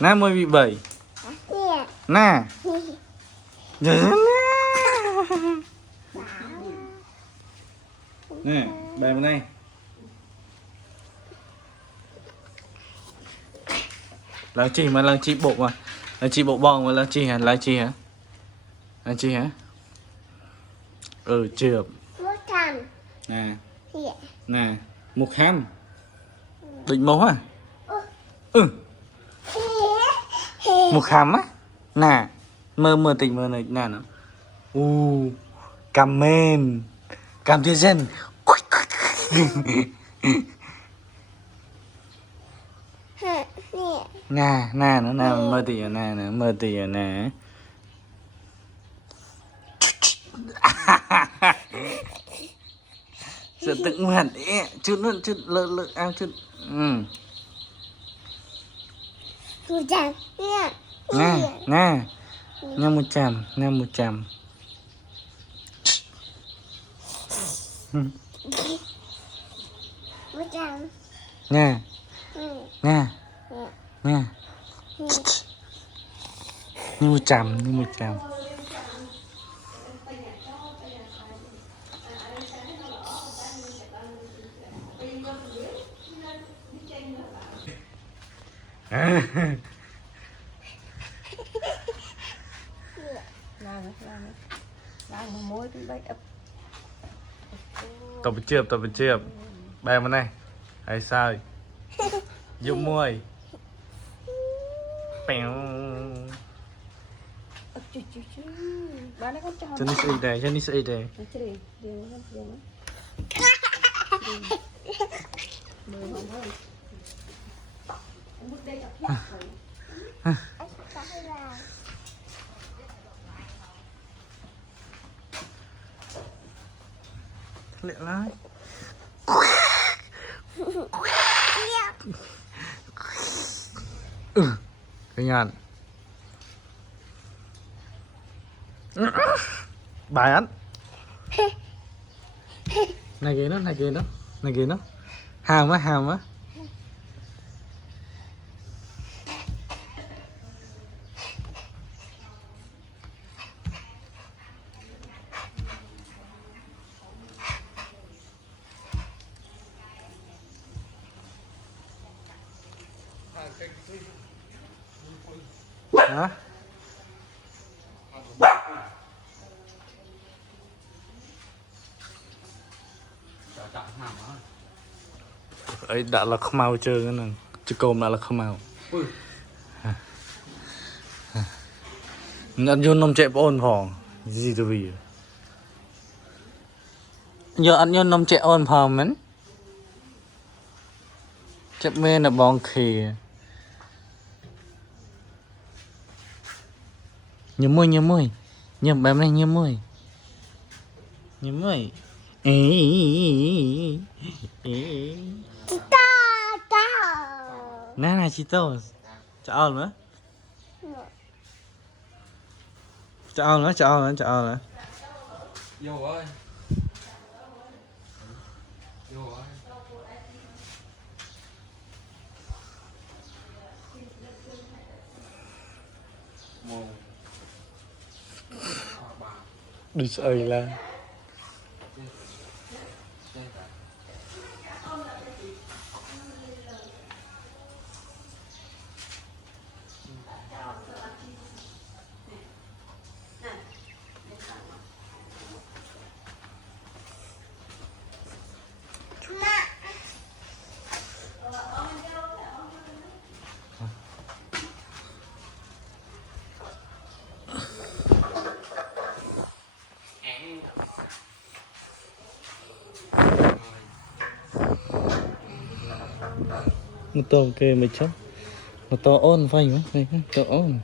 Nè mới bị bảy. Nè. Nè, bài bên đây. Là chi mà là chi bộ mà. Là chi bộ bong mà là chi hả? Là chi hả? Là chi hả? Ừ, chườm. Nè. Nè, một khám. Định mẫu à? Ừ. Một khám á? Nè. Mơ tỉnh mơ này nè nó. Cảm ơn. Cảm thiên dân. Nè, nè, nó nè, mơ tỉ ở nè, nè, mơ tỉ ở nè. Sợ tự nguyện đấy, chút nữa, chút lỡ, ăn chút. Nè, nè, nè 100, nè 100. Nè, nè, nè. Nè 100, nè 100. Tập bên chớp. Bài bên này. Hay sao? Dùng môi. Bèo. Chân đi xây đây, chân đi xây đây. Lẹ lại. Cái nhàn. Bài ăn. Này kia nó, này kia nó, này kia nó. Hàm á, hàm á. Hả? Ấy đã là không mau chơi cái này, chứ cơm đã là không mau. Ăn vô nông chạy ôn phòng gì tôi vì giờ ăn vô nông chạy ôn phòng mình chắc mê là bong khỉ nhớ môi nhớ bám này nhớ môi nè này chị tô chào nữa chào nữa Vô ơi. Vô ơi. đi sợi là một tô kê mấy chấm một tô ôn phanh quá này tô ôn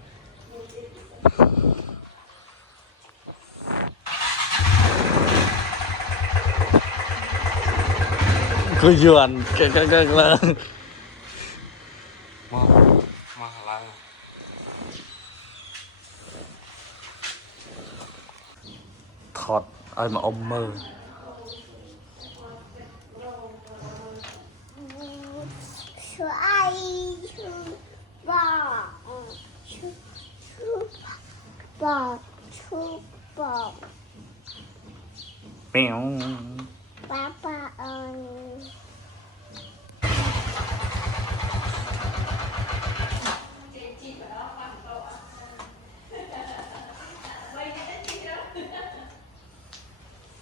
cứ dọn cái là Mà là thọt ai mà ông mơ chú ai chú bò chú bò chú bò Bèo. papa ơi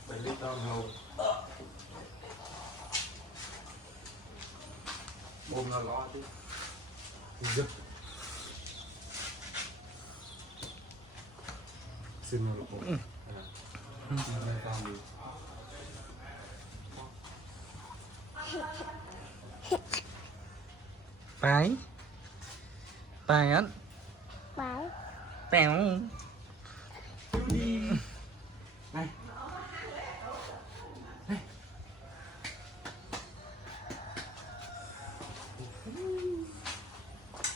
Bảy lít tao ngầu. Ôm nó lo đi. Dứt. Xin nó lộ. Phải. Phải á. phải Bèo. Này.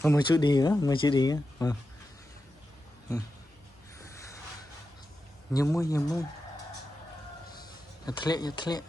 Mới chữ đi á, mới chữ đi á. Nhiều môi, nhiều môi. Thật lệ, thật lệ.